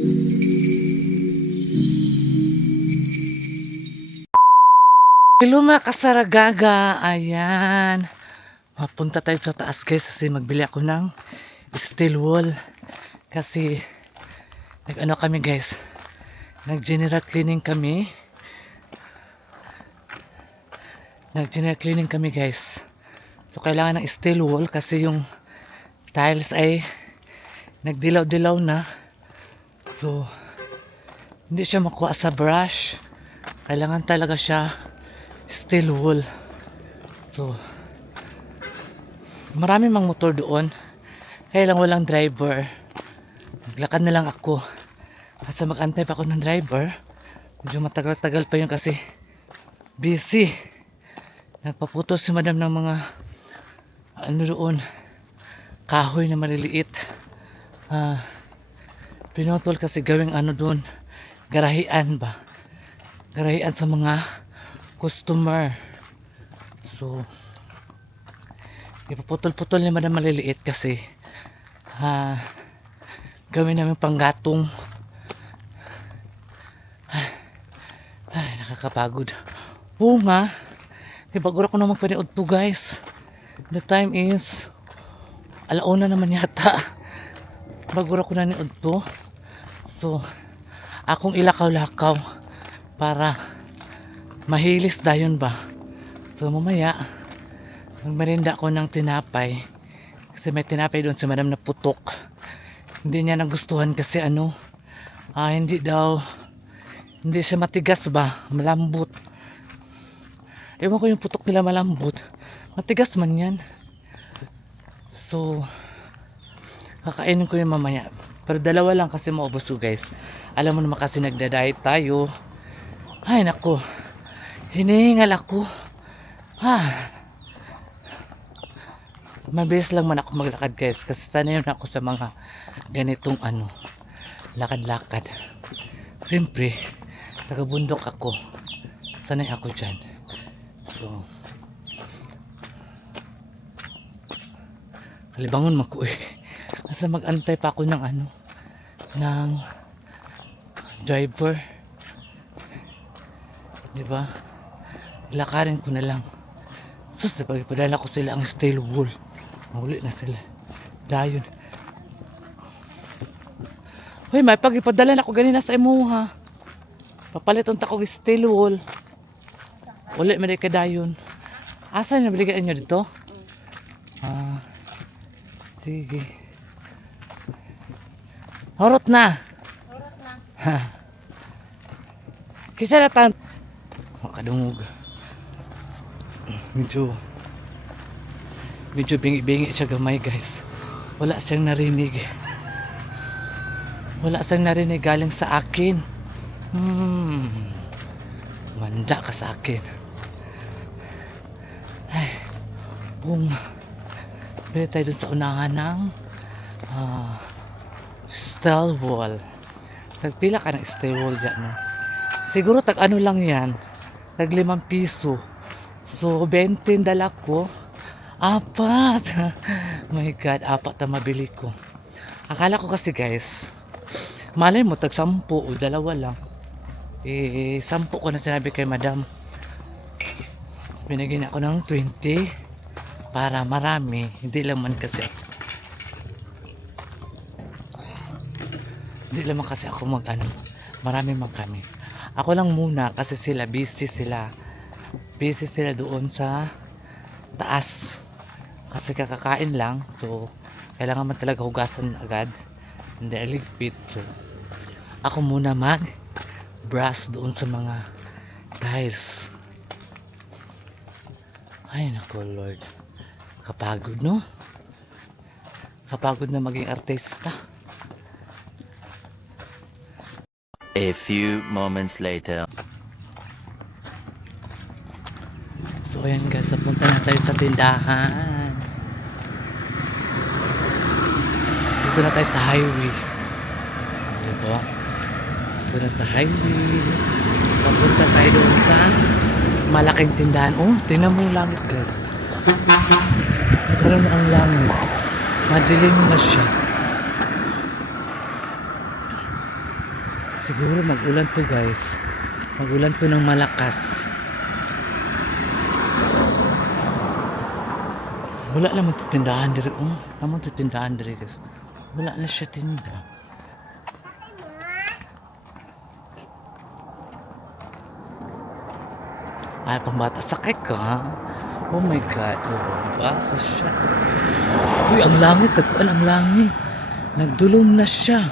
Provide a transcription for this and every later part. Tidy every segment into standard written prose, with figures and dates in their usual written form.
Hello mga kasaragaga, ayan. Mapunta tayo sa taas guys kasi magbili ako ng steel wool. Kasi nag-ano kami guys, nag-general cleaning kami. Nag-general cleaning kami guys. So kailangan ng steel wool kasi yung tiles ay nagdilaw-dilaw na. So hindi siya makuha sa brush. Kailangan talaga siya steel wool. So marami mang motor doon, kaya lang walang driver. Naglakad na lang ako kasi mag-antay pa ako ng driver. Medyo matagal-tagal pa yun kasi busy. Nagpaputo si madam ng mga ano doon, kahoy na maliliit. Pinutol kasi gawing ano doon, garahian ba, garahian sa mga customer. So ipaputol-putol naman na maliliit kasi gawin namin panggatong. Ay, nakakapagod. Oo nga, bagura ko na magpaniod to guys. The time is alauna naman yata. Bagura ko na niod to. So akong ilakaw-lakaw para mahilis dayon ba. So mamaya magmerinda ako ng tinapay kasi may tinapay doon si madam na putok. Hindi niya nagustuhan kasi ano, hindi siya matigas ba, malambot. Ewan ko yung putok nila malambot, matigas man yan. So kakainin ko yung mamaya, pero dalawa lang kasi maubos ko guys. Alam mo naman kasi nagda-diet tayo. Ay nako, hinihingal ako. Mabilis lang man ako maglakad guys kasi sanay na ako sa mga ganitong ano, lakad-lakad. Siyempre taga-bundok ako, sanay ako dyan. So kalibangon mako kasi mag-antay pa ako ng ano, ng driver, diba? Lakarin ko na lang. Sus, pagpadala ko sila ang steel wool, mahuli na sila dayon. Hoy, may pagipadala na ako ganina sa imuha, papalit unta ko steel wool. Uli man ka dayon. Asa na biligan nyo dito? Sige. Horot na. Horot na. Kisa na tan. Makadungog. Medyo bingi-bingi siya gamay guys. Wala siyang narinig. Wala siyang narinig galing sa akin. Manda ka sa akin. Ay, bili tayo dun sa unahan ng steel wool. Nagpila ka ng steel wool dyan, no? Siguro tag ano lang yan, tag 5 piso. So 20 dala ko, 4. My god, 4 na mabili ko. Akala ko kasi guys, malay mo tag 10 o 2 lang. 10 ko na sinabi kay madam. Binigyan ako ng 20 para marami, hindi lang man kasi ako mag ano, marami man kami. Ako lang muna kasi sila busy sila doon sa taas kasi kakakain lang. So kailangan man talaga hugasan agad, hindi aligpit. So ako muna mag brush doon sa mga tiles. Ay nako Lord, kapagod no, kapagod na maging artista. A few moments later. So ayan guys, napunta na tayo sa tindahan. Dito na tayo sa highway, diba? Dito na sa highway. Papunta tayo doon sa malaking tindahan. Oh, tingnan mo yung langit guys. Nagkaroon na ang langit, madilim na siya. Siguro mag-ulan to guys. Mag-ulan to ng malakas. Wala naman to tindahan diri. Naman to tindahan diri guys. Wala na siya tinda. Ay, pambata. Sakay ka ha? Oh my God. Oh, basa siya. Uy, ang langit. Nagkuhan ang langit. Nagdulong na siya.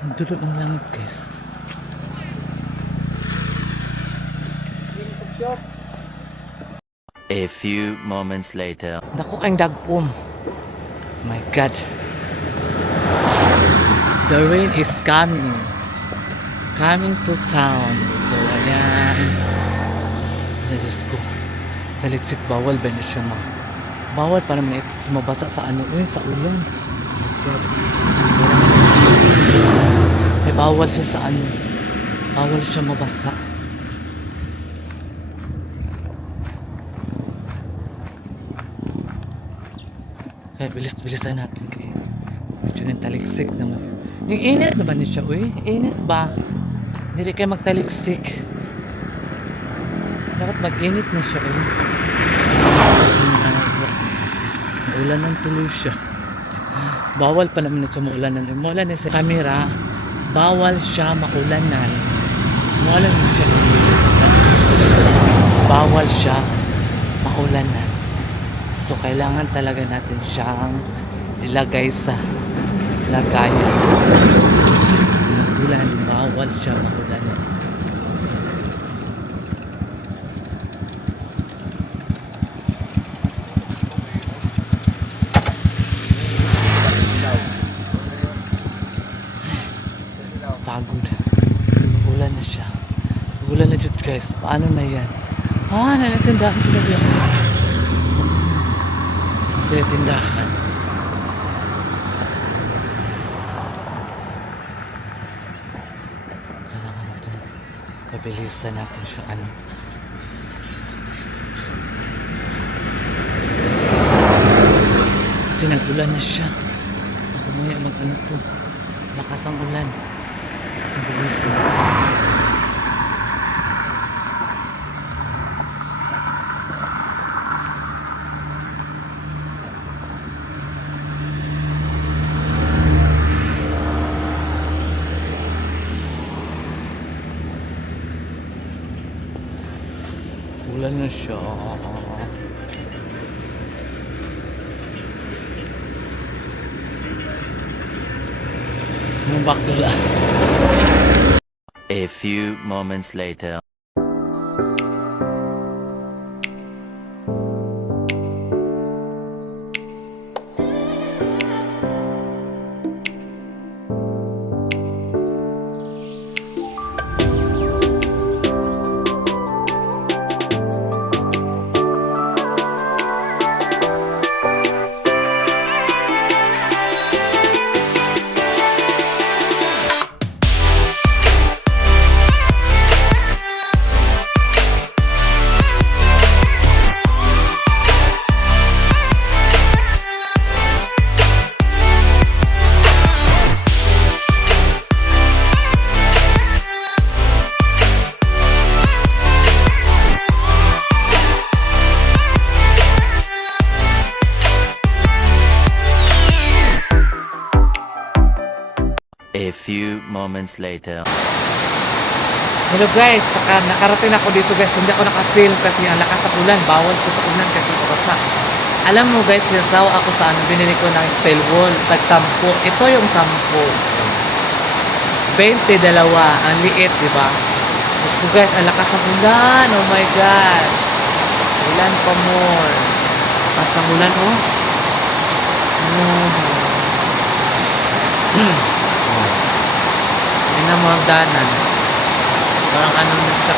Nagdulong ang langit guys. A few moments later. Naku ang dagpom. My God. The rain is coming. Coming to town. So, ayan. Diyos ko. Taligsik bawal ba na siya bawal pa naman ito mabasa sa ano sa ulan. God. May bawal siya sa ano. Bawal siya mabasa. Kaya bilis-bilisan natin guys. Medyo nang taliksik naman. Yung init naman niya siya, uy. Init ba? Hindi kayo magtaliksik. Dapat mag-init na siya, uy. Maulan ng tuloy siya. Bawal pa naman na siya maulanan. Maulan na sa camera. Bawal siya maulanan. Maulan na siya. Bawal siya maulanan. So, kailangan talaga natin siyang ilagay sa lagayan. Ulan, bawal siya makulan. Pagod. Ulan na siya. Ulan na dyan guys. Paano na yan? Nanatindahan sila dyan. Sila tindahan. Kailangan natin pabilisan natin siya kasi nag-ulan na siya. Kumaya mag-ano to. Lakas ang ulan. Pabilisan. Ulan na siya. Ang bakla. A few moments later. A few moments later. Hello guys, nakarating ako dito guys. Hindi ako naka-film kasi ang lakas ng ulan. Bawal ko sa ulan kasi basa. Alam mo guys, sinatawa ako sa binili ko ng style wall. Tag-10. Ito yung 10. 22. Ang liit, diba? So guys, ang lakas ng ulan. Oh my God. Ulan pa more. Lakas ng ulan, oh. Yan ang mga danan. Parang ano na siya.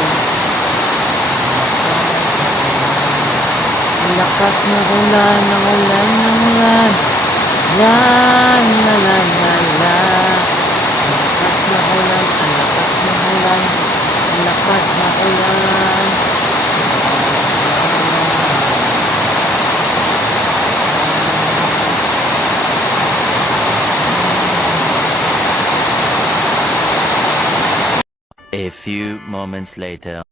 Ang lakas na ulan, ng ulan, ng ulan. Lan, la, la, la, la. Ang lakas na ulan, ang lakas na ulan. Ang lakas na ulan. few moments later.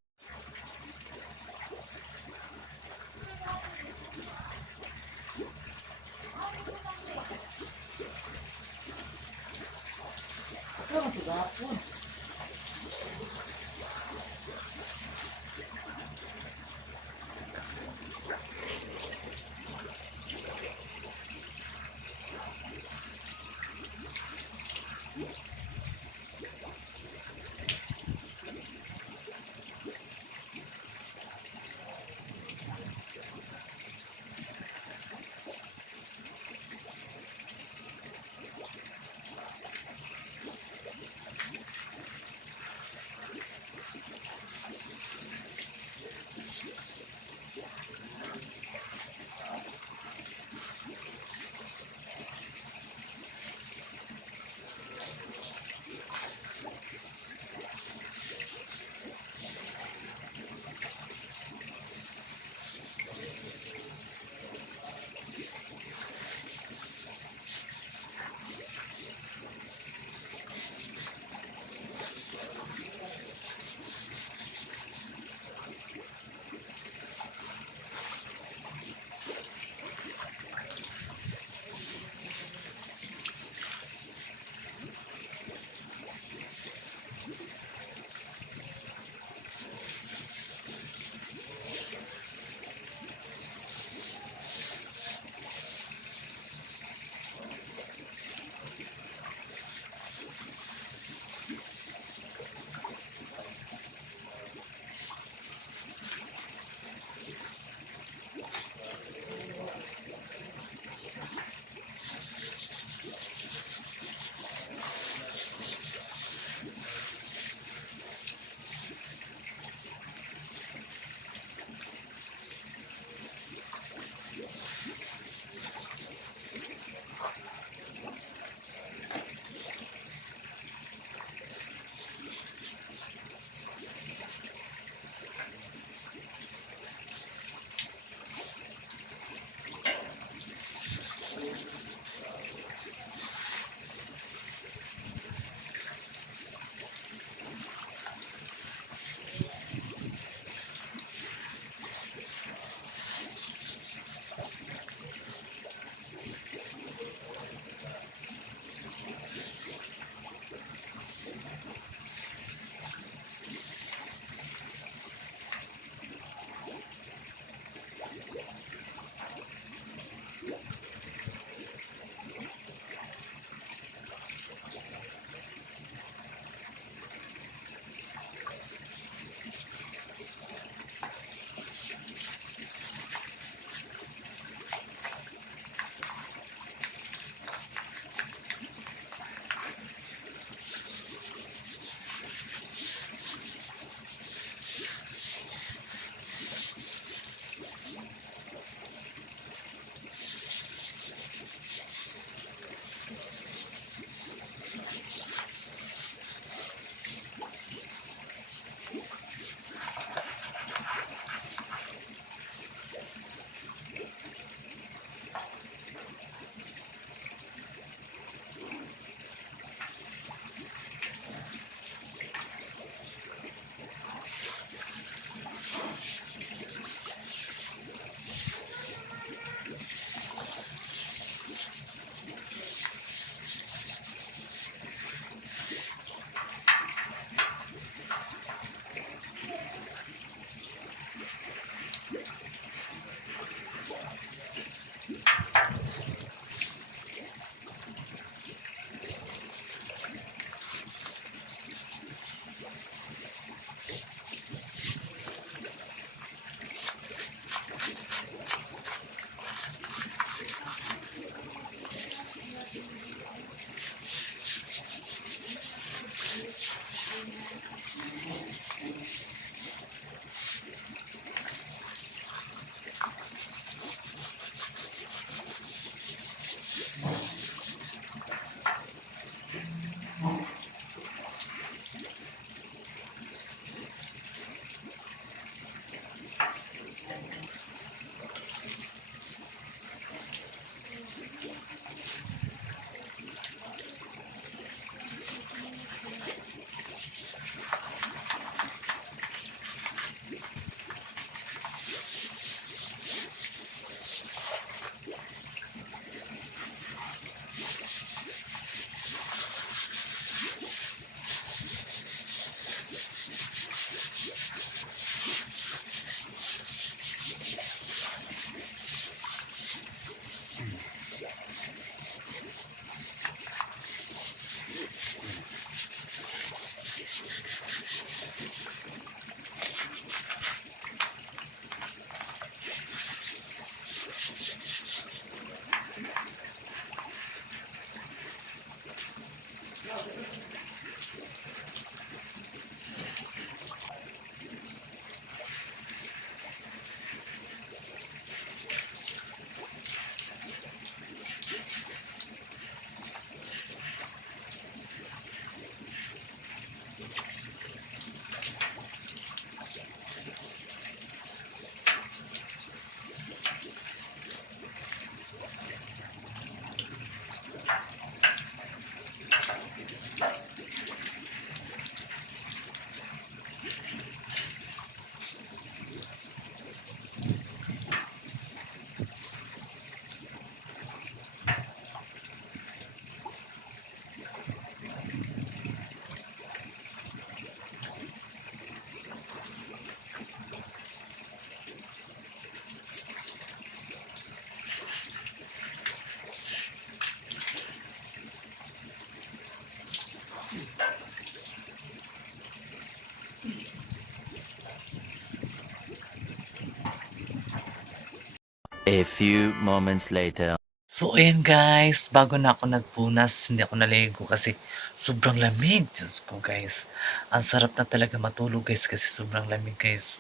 A few moments later. So, ayan guys, bago na ako nagpunas, hindi ako naligo kasi sobrang lamig. Diyos ko guys, ang sarap na talaga matulog guys kasi sobrang lamig guys.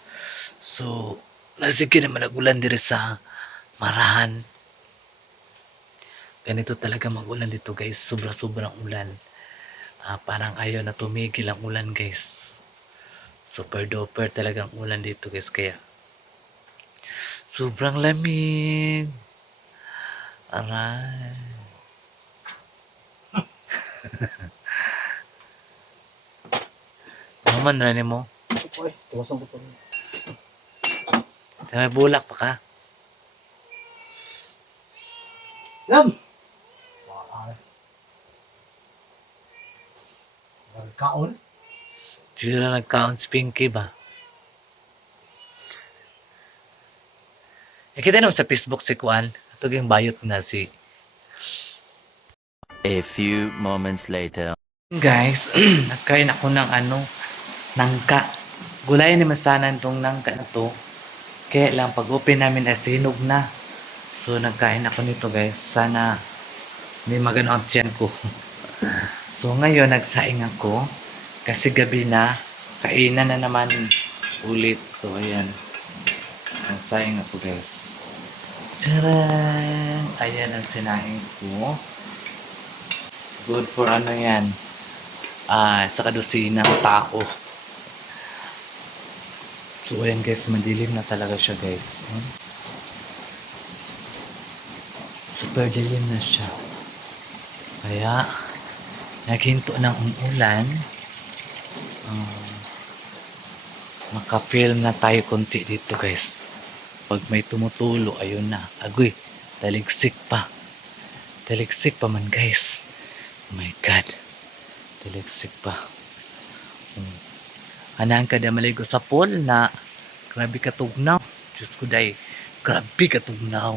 So, nasige naman nagulan diri sa Marahan. Ganito talaga magulan dito guys, sobrang ulan. Parang ayaw na tumigil ang ulan guys. Super duper talagang ulan dito guys, kaya sobrang lamig. Aray. Naman rin mo. Uy, tuwasan ko pa rin. May bulak pa ka. Lam! Wow. Nagkaon? Sino na nagkaon si Pinky ba? Nakita naman sa Facebook si Kuan. Ito yung bayot na si... A few moments later. Guys, nagkain ako ng nangka. Gulayan naman sana itong nangka na to. Kaya lang pag open namin ay sinog na. So nagkain ako nito guys. Sana hindi magano ang tiyan ko. So ngayon nagsaing ako. Kasi gabi na. Kainan na naman ulit. So ayan. Nagsaing ako guys. Tcharan! Ayan ang sinaing ko. Good for yan. Sa kadusinang tao. So ayan guys, madilim na talaga siya guys. Super dilim na siya. Kaya, naghinto ng umulan. Maka-film na tayo konti dito guys. Pag may tumutulo, ayun na. Agoy, taligsik pa. Taligsik pa man guys. Oh my God. Taligsik pa. Anaan ka na maligo sa pool na grabe ka tugnaw. Diyos ko day, grabe ka tugnaw.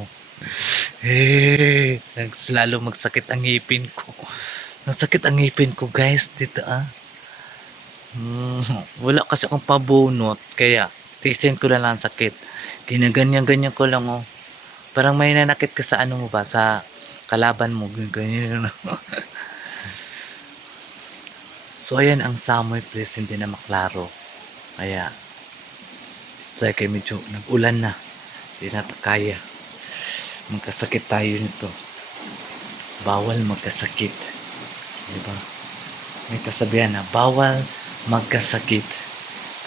Lalo magsakit ang ngipin ko. Nagsakit ang ngipin ko guys dito Wala kasi akong pabunot. Kaya tiisin ko na lang ang sakit. Ginaganyan-ganyan ko lang Parang may nanakit ka sa mo ba? Sa kalaban mo. Ganyan. So ayan ang Samoy please, hindi na maklaro. Kaya sa kay medyo nag-ulan na. Hindi na kaya. Magkasakit tayo nito. Bawal magkasakit. Diba? May kasabihan na bawal magkasakit.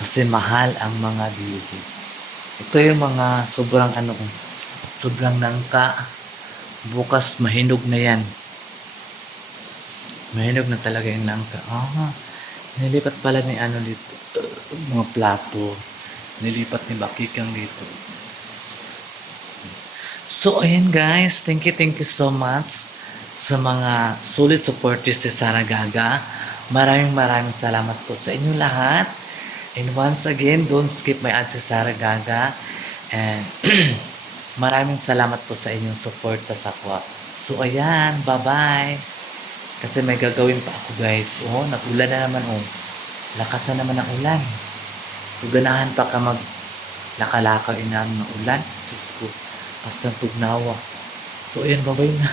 Kasi mahal ang mga bilihin. Ito yung mga sobrang nangka. Bukas mahinog na yan. Mahinog na talaga yung nangka. Nilipat pala ni dito. Mga plato. Nilipat ni Bakikang dito. So, ayan guys. Thank you so much sa mga solid supporters si Sara Gaga. Maraming salamat po sa inyo lahat. And once again, don't skip my ad si Sara Gaga. And maraming salamat po sa inyong suporta sa kwa. So, ayan. Bye-bye. Kasi may gagawin pa ako guys. Nag-ulan na naman Lakas na naman ang ulan. So, ganahan pa ka lakalakaw inamin ng ulan. Diyos ko. Basta tugnawa. So, ayan. Bye-bye na.